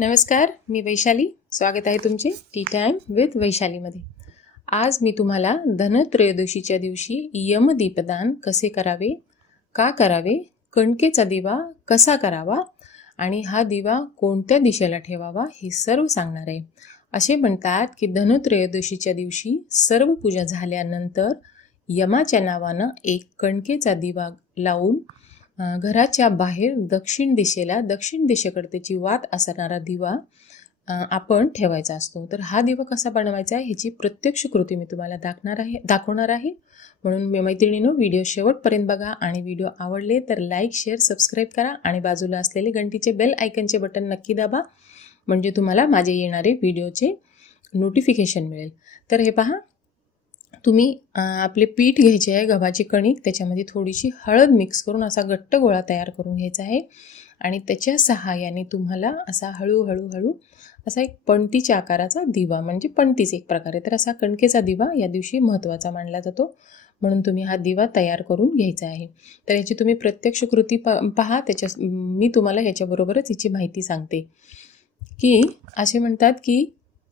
नमस्कार, मी वैशाली. स्वागत आहे तुमचे टी टाइम विथ वैशालीमध्ये. आज मी तुम्हाला धनत्रयोदशीच्या दिवशी यमदीपदान कसे करावे, का करावे, कणकेचा दिवा कसा करावा आणि हा दिवा कोणत्या दिशेला ठेवावा हे सर्व सांगणार आहे. असे म्हणतात की धनत्रयोदशीच्या दिवशी सर्व पूजा झाल्यानंतर यमाच्या नावानं एक कणकेचा दिवा लावून घराच्या बाहेर दक्षिण दिशेकडे त्याची वात असणारा दिवा आपण ठेवायचा असतो. तर हा दिवा कसा बनवायचा आहे ह्याची प्रत्यक्ष कृती मी तुम्हाला दाखवणार आहे. म्हणून मैत्रिणींनो, व्हिडिओ शेवटपर्यंत बघा आणि व्हिडिओ आवडले तर लाईक, शेअर, सबस्क्राईब करा आणि बाजूला असलेले घंटीचे बेल आयकनचे बटन नक्की दाबा, म्हणजे तुम्हाला माझे येणारे व्हिडिओचे नोटिफिकेशन मिळेल. तर हे पहा, तुम्ही आपले पीठ घ्यायचे आहे, गव्हाची कणिक, त्याच्यामध्ये थोडीशी हळद मिक्स करून असा घट्ट गोळा तयार करून घ्यायचा आहे आणि त्याच्या सहाय्याने तुम्हाला असा हळूहळू असा एक पणतीच्या आकाराचा दिवा, म्हणजे पणतीच एक प्रकारे, तर असा कणकेचा दिवा या दिवशी महत्त्वाचा मानला जातो. म्हणून तुम्ही हा दिवा तयार करून घ्यायचा आहे. तर याची तुम्ही प्रत्यक्ष कृती पहा. मी तुम्हाला ह्याच्याबरोबरच याची माहिती सांगते की असे म्हणतात की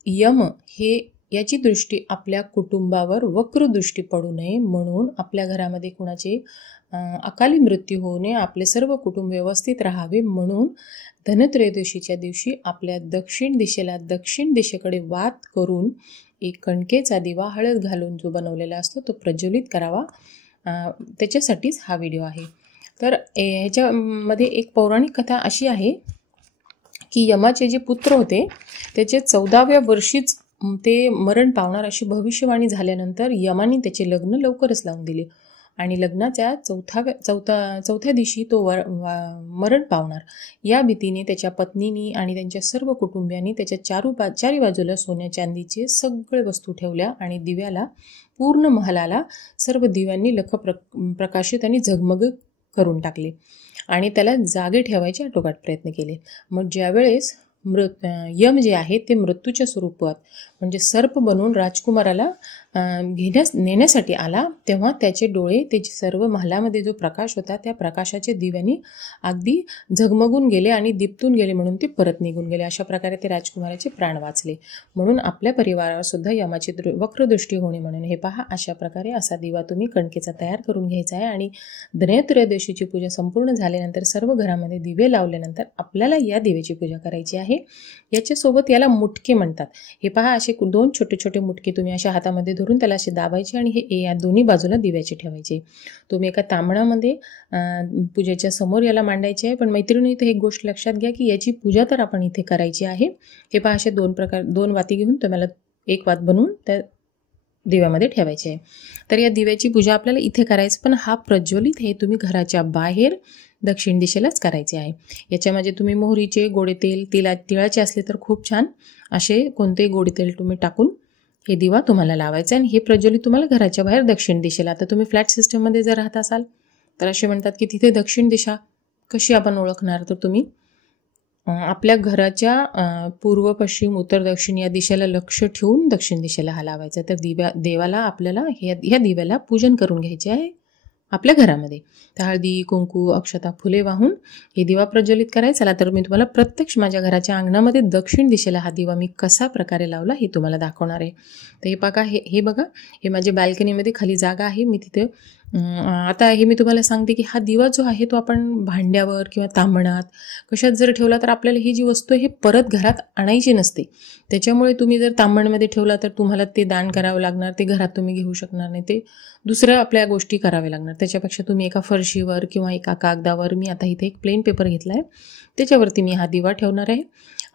यम हे याची दृष्टी आपल्या कुटुंबावर वक्र दृष्टी पडू नये, म्हणून आपल्या घरामध्ये कुणाचे अकाली मृत्यू होऊ नये, आपले सर्व कुटुंब व्यवस्थित राहावे, म्हणून धनत्रयोदशीच्या दिवशी आपल्या दक्षिण दिशेकडे वात करून एक कणकेचा दिवा हळद घालून जो बनवलेला असतो तो प्रज्वलित करावा. त्याच्यासाठीच हा व्हिडिओ आहे. तर ह्याच्यामध्ये एक पौराणिक कथा अशी आहे की यमाचे जे पुत्र होते त्याचे 14व्या वर्षीच ते मरण पावणार अशी भविष्यवाणी झाल्यानंतर यमाने त्याचे लग्न लवकरच लावून दिले आणि लग्नाच्या चौथ्या दिवशी तो मरण पावणार या भीतीने त्याच्या पत्नीनी आणि त्यांच्या सर्व कुटुंबियांनी त्याच्या चारी बाजूला सोन्या चांदीचे सगळे वस्तू ठेवल्या आणि दिव्याला, पूर्ण महलाला सर्व दिव्यांनी प्रकाशित आणि झगमग करून टाकले आणि त्याला जागे ठेवायचे आटोकाट प्रयत्न केले. मग ज्यावेळेस यम जे आहे ते मृत्यूच्या स्वरूपात म्हणजे सर्प बनून राजकुमाराला नेण्यासाठी आला, तेव्हा त्याचे डोळे, त्याचे सर्व महलामध्ये जो प्रकाश होता त्या प्रकाशाचे दिव्यांनी अगदी झगमगून गेले आणि दिपतून गेले, म्हणून ते परत निघून गेले. अशा प्रकारे ते राजकुमाराचे प्राण वाचले. म्हणून आपल्या परिवारावर सुद्धा यमाची वक्रदृष्टी होणे म्हणून हे पहा, अशा प्रकारे असा दिवा तुम्ही कणकेचा तयार करून घ्यायचा आहे. आणि धनत्रयोदशीची पूजा संपूर्ण झाल्यानंतर सर्व घरामध्ये दिवे लावल्यानंतर आपल्याला या दिव्याची पूजा करायची आहे. याच्यासोबत याला मुटके म्हणतात. हे पहा, असे 2 छोटे छोटे मुटके तुम्ही अशा हातामध्ये धरून त्याला असे दाबायचे आणि हे या दोन्ही बाजूला दिव्याचे ठेवायचे. तुम्ही एका तांबणामध्ये पूजेच्या समोर याला मांडायचे आहे. पण मैत्रिणी, इथे एक गोष्ट लक्षात घ्या की याची पूजा तर आपण इथे करायची आहे. हे पहा, असे 2 वाती घेऊन तुम्हाला एक वात बनवून त्या दिव्यामध्ये ठेवायचे आहे. तर या दिव्याची पूजा आपल्याला इथे करायचं, पण हा प्रज्वलित हे तुम्ही घराच्या बाहेर दक्षिण दिशेलाच करायचे आहे. याच्यामध्ये तुम्ही मोहरीचे, गोडे तेल, तिळाचे असले तर खूप छान, असे कोणतेही गोडे तेल तुम्ही टाकून हे दिवा तुम्हाला लावायचा आणि हे प्रज्वलित तुम्हाला घराच्या बाहेर दक्षिण दिशेला. आता तुम्ही फ्लॅट सिस्टममध्ये जर राहत असाल तर असे म्हणतात की तिथे दक्षिण दिशा कशी आपण ओळखणार, तर तुम्ही आपल्या घराच्या पूर्व, पश्चिम, उत्तर, दक्षिण या दिशेला लक्ष ठेवून दक्षिण दिशेला हा लावायचा. तर देवाला आपल्याला ह्या दिव्याला पूजन करून घ्यायचे आहे आपल्या घरामध्ये. तर हळदी, कुंकू, अक्षता, फुले वाहून हे दिवा प्रज्वलित करायचा. चला तर मी तुम्हाला प्रत्यक्ष माझ्या घराच्या अंगणामध्ये दक्षिण दिशेला हा दिवा मी कसा प्रकारे लावला हे तुम्हाला दाखवणार आहे. तर हे बघा, हे माझ्या बाल्कनीमध्ये खाली जागा आहे, मी तिथे आता हे मी तुम्हाला सांगते की हा दिवा जो आहे तो आपण भांड्यावर किंवा तांबणात कशात जर ठेवला तर आपल्याला ही जी वस्तू आहे हे परत घरात आणायची नसते. त्याच्यामुळे तुम्ही जर तांबणमध्ये ठेवला तर तुम्हाला ते दान करावं लागणार, ते घरात तुम्ही घेऊ शकणार नाही, ते दुसऱ्या आपल्या गोष्टी कराव्या लागणार. त्याच्यापेक्षा तुम्ही एका फरशीवर किंवा एका कागदावर, मी आता इथे एक प्लेन पेपर घेतला आहे, त्याच्यावरती मी हा दिवा ठेवणार आहे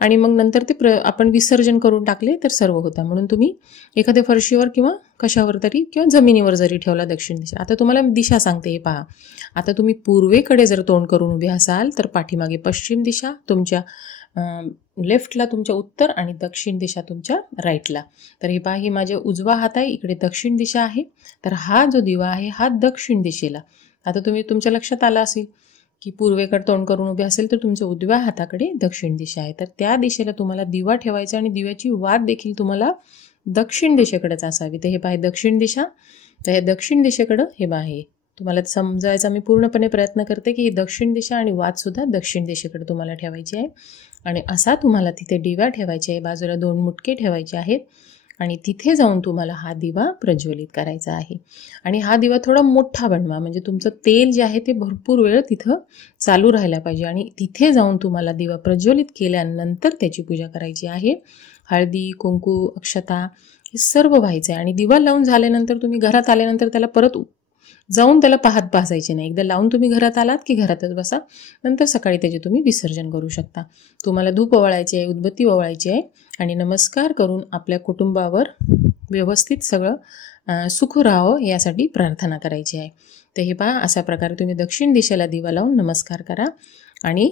आणि मग नंतर ते आपण विसर्जन करून टाकले तर सर्व होतं. म्हणून तुम्ही एखाद्या फरशीवर किंवा कशावर तरी किंवा जमिनीवर जरी ठेवला दक्षिण दिशा. आता तुम्हाला दिशा सांगते, हे पहा. आता तुम्ही पूर्वेकडे जर तोंड करून उभे असाल तर पाठीमागे पश्चिम दिशा, तुमच्या लेफ्टला तुमच्या उत्तर आणि दक्षिण दिशा तुमच्या राईटला. तर हे पहा, ही माझ्या उजवा हात आहे, इकडे दक्षिण दिशा आहे. तर हा जो दिवा आहे हा दक्षिण दिशेला. आता तुमच्या लक्षात आला असेल की पूर्वेकडे तोंड करून उभे असेल तर तुमच्या उजव्या हाताकडे दक्षिण दिशा आहे. तर त्या दिशेला तुम्हाला दिवा ठेवायचा आणि दिव्याची वात देखील तुम्हाला दक्षिण दिशेकडेच असावी. तर हे पहा, दक्षिण दिशा. तर हे दक्षिण दिशेकडं हे आहे तुम्हाला समजायचा मी पूर्णपणे प्रयत्न करते की ही दक्षिण दिशा आणि वातसुद्धा दक्षिण दिशेकडे तुम्हाला ठेवायची आहे. आणि असा तुम्हाला तिथे दिवा ठेवायचे आहे, बाजूला 2 मुटके ठेवायचे आहेत आणि तिथे जाऊन तुम्हाला हा दिवा प्रज्वलित करायचा आहे. आणि हा दिवा थोडा मोठा बनवा, म्हणजे तुमचं तेल जे आहे ते भरपूर वेळ तिथं चालू राहायला पाहिजे. आणि तिथे जाऊन तुम्हाला दिवा प्रज्वलित केल्यानंतर त्याची पूजा करायची आहे. हळदी, कुंकू, अक्षता हे सर्व व्हायचं आहे. आणि दिवा लावून झाल्यानंतर तुम्ही घरात आल्यानंतर त्याला परत जाऊन त्याला पाहत बसायचे नाही. एकदा लावून तुम्ही घरात आलात की घरातच बसा, नंतर सकाळी त्याचे तुम्ही विसर्जन करू शकता. तुम्हाला धूप ओवाळायची आहे, उदबत्ती ओवाळायची आहे आणि नमस्कार करून आपल्या कुटुंबावर व्यवस्थित सगळं सुख राहावं यासाठी प्रार्थना करायची आहे. तर हे पहा, अशा प्रकारे तुम्ही दक्षिण दिशेला दिवा लावून नमस्कार करा आणि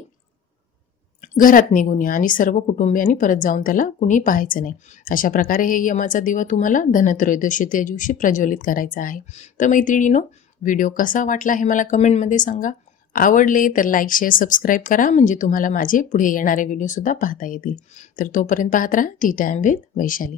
घरात निघून या आणि सर्व कुटुंबियांनी परत जाऊन त्याला कुणी पाहायचं नाही. अशा प्रकारे हे यमाचा दिवा तुम्हाला धनत्रयोदशीच्या दिवशी प्रज्वलित करायचा आहे. तर मैत्रिणींनो, व्हिडिओ कसा वाटला हे मला कमेंटमध्ये सांगा. आवडले तर लाईक, शेअर, सबस्क्राईब करा, म्हणजे तुम्हाला माझे पुढे येणारे व्हिडिओसुद्धा पाहता येतील. तर तोपर्यंत पाहत राहा टी टाइम विथ वैशाली.